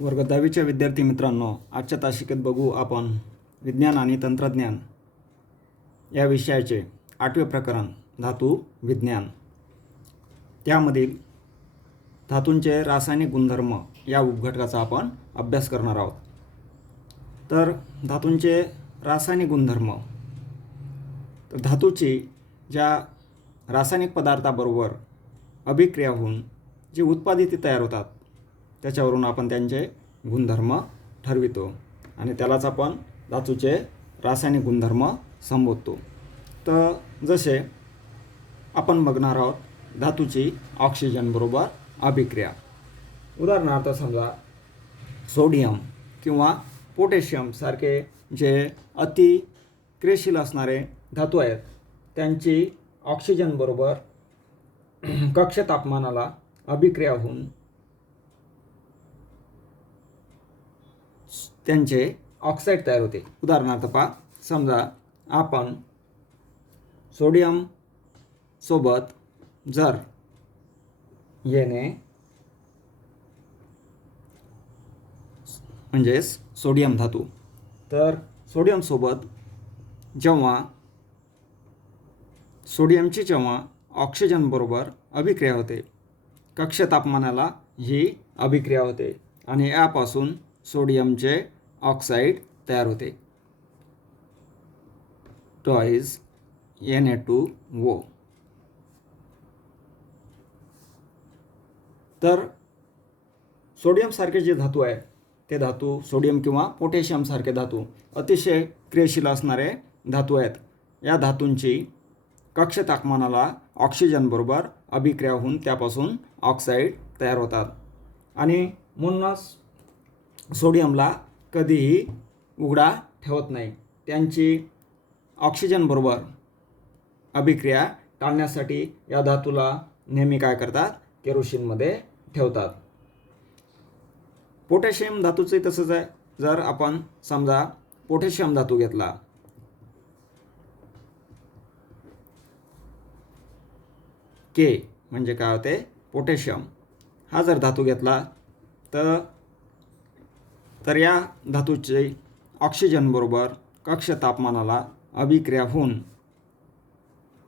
वर्ग दहावीच्या विद्यार्थी मित्रांनो आजच्या तासिकेत बघू आपण विज्ञान आणि तंत्रज्ञान या विषयाचे आठवे प्रकरण धातू विज्ञान. त्यामधील धातूंचे रासायनिक गुणधर्म या उपघटकाचा आपण अभ्यास करणार आहोत. तर धातूंचे रासायनिक गुणधर्म तर धातूची ज्या रासायनिक पदार्थाबरोबर अभिक्रिया होऊन जी उत्पादित तयार होतात त्याच्यावरून आपण त्यांचे गुणधर्म ठरवितो. आणि त्यालाच आपण धातूचे रासायनिक गुणधर्म संबोधतो. तर जसे आपण बघणार आहोत धातूची ऑक्सिजनबरोबर अभिक्रिया. उदाहरणार्थ समजा सोडियम किंवा पोटॅशियम सारखे जे अति क्रियशील असणारे धातू आहेत त्यांची ऑक्सिजनबरोबर कक्ष तापमानाला अभिक्रिया होऊन त्यांचे ऑक्साईड तयार होते. उदाहरणार्थ पहा समजा आपण सोडियम सोबत जर येणे म्हणजेच सोडियम धातू तर सोडियमसोबत जेव्हा सोडियमची जेव्हा ऑक्सिजनबरोबर अभिक्रिया होते कक्ष तापमानाला ही अभिक्रिया होते आणि यापासून सोडियमचे ऑक्साईड तयार होते. टॉईज एन ए टू वो तर सोडियमसारखे जे धातू आहे ते धातू सोडियम किंवा पोटॅशियमसारखे धातू अतिशय क्रियशील असणारे धातू आहेत. या धातूंची कक्ष तापमानाला ऑक्सिजनबरोबर अभिक्रिया होऊन त्यापासून ऑक्साईड तयार होतात. आणि म्हणूनच सोडियमला कधीही उघडा ठेवत नाही. त्यांची ऑक्सिजनबरोबर अभिक्रिया टाळण्यासाठी या धातूला नेहमी काय करतात? केरोसिनमध्ये ठेवतात. पोटॅशियम धातूचे तसंच आहे. जर आपण समजा पोटॅशियम धातू घेतला. के म्हणजे काय होते? पोटॅशियम. हा जर धातू घेतला तर तर या धातूचे ऑक्सिजनबरोबर कक्ष तापमानाला अभिक्रिया होऊन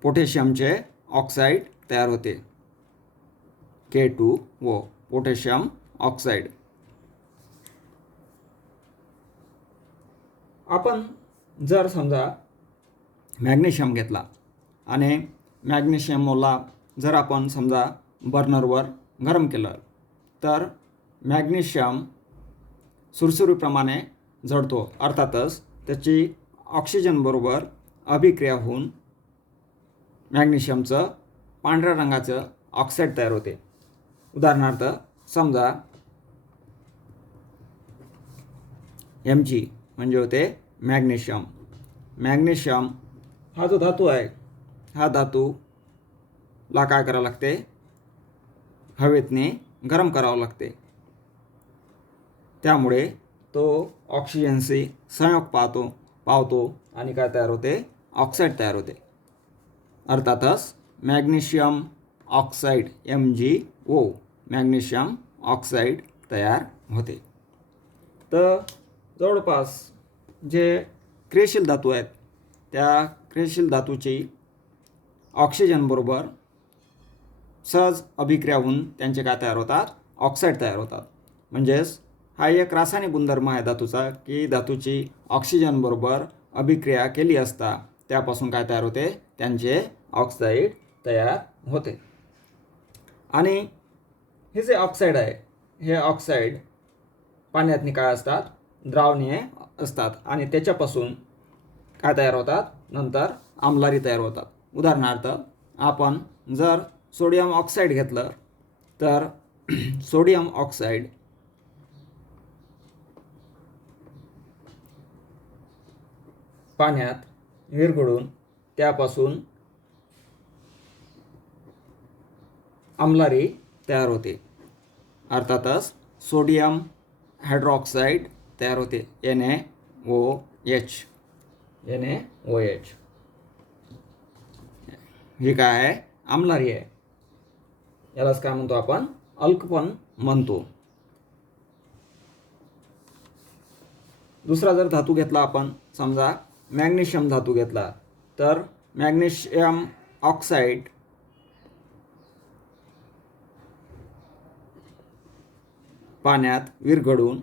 पोटॅशियमचे ऑक्साईड तयार होते. के टू व पोटॅशियम ऑक्साईड आपण जर समजा मॅग्नेशियम घेतला आणि मॅग्नेशियमला जर आपण समजा बर्नरवर गरम केलं तर मॅग्नेशियम सुरसुरीप्रमाणे जडतो अर्थातच त्याची ऑक्सिजनबरोबर अभिक्रिया होऊन मॅग्नेशियमचं पांढऱ्या रंगाचं ऑक्साईड तयार होते. उदाहरणार्थ समजा एम जी म्हणजे होते मॅग्नेशियम मॅग्नेशियम हा जो धातू आहे हा धातूला काय करावं लागते? हवेतने गरम करावं लागते. त्यामुळे तो ऑक्सिजनशी संयोग पाहतो पावतो आणि काय तयार होते? ऑक्साईड तयार होते. अर्थातच magnesium oxide M G O magnesium oxide तयार होते. तर जवळपास जे क्रियशील धातू आहेत त्या क्रियशील धातूची ऑक्सिजनबरोबर सहज अभिक्रिया होऊन त्यांचे काय तयार होतात? ऑक्साईड तयार होतात. म्हणजेच हा एक रासायनिक गुणधर्म आहे धातूचा की धातूची ऑक्सिजनबरोबर अभिक्रिया केली असता त्यापासून काय तयार होते? त्यांचे ऑक्साईड तयार होते. आणि हे जे ऑक्साईड आहे हे ऑक्साईड पाण्यातनी काय असतात? द्रावणीय असतात. आणि त्याच्यापासून काय तयार होतात? नंतर आमलारी तयार होतात. उदाहरणार्थ आपण जर सोडियम ऑक्साईड घेतलं तर सोडियम ऑक्साईड पाण्यात विरघळून त्यापासून आमलारी तयार होते. अर्थातच सोडियम हायड्रॉक्साईड तयार होते. N A O H. N A O H. ही काय आहे? आमलारी आहे. यालाच काय म्हणतो आपण? अल्कपण म्हणतो. दुसरा जर धातू घेतला आपण समजा मॅग्नेशियम धातू घेतला. तर मॅग्नेशियम ऑक्साईड पाण्यात विरघळून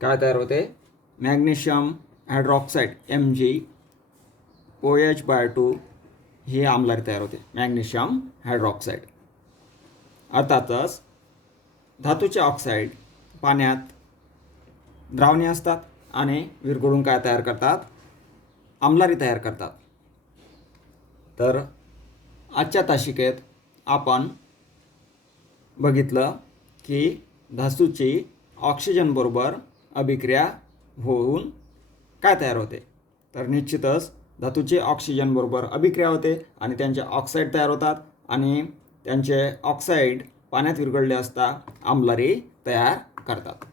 काय तयार होते? Magnesium hydroxide M G O H by two ही आम्लारी तयार होते. Magnesium hydroxide. अर्थातच धातूचे ऑक्साईड पाण्यात द्रावणी असतात आणि विरघळून काय तयार करतात? आमलारी तयार करतात. तर आजच्या तासिकेत आपण बघितलं की धातूची ऑक्सिजनबरोबर अभिक्रिया होऊन काय तयार होते? तर निश्चितच धातूचे ऑक्सिजनबरोबर अभिक्रिया होते आणि त्यांचे ऑक्साईड तयार होतात आणि त्यांचे ऑक्साईड पाण्यात विरघळले असता आम्लारी तयार करतात.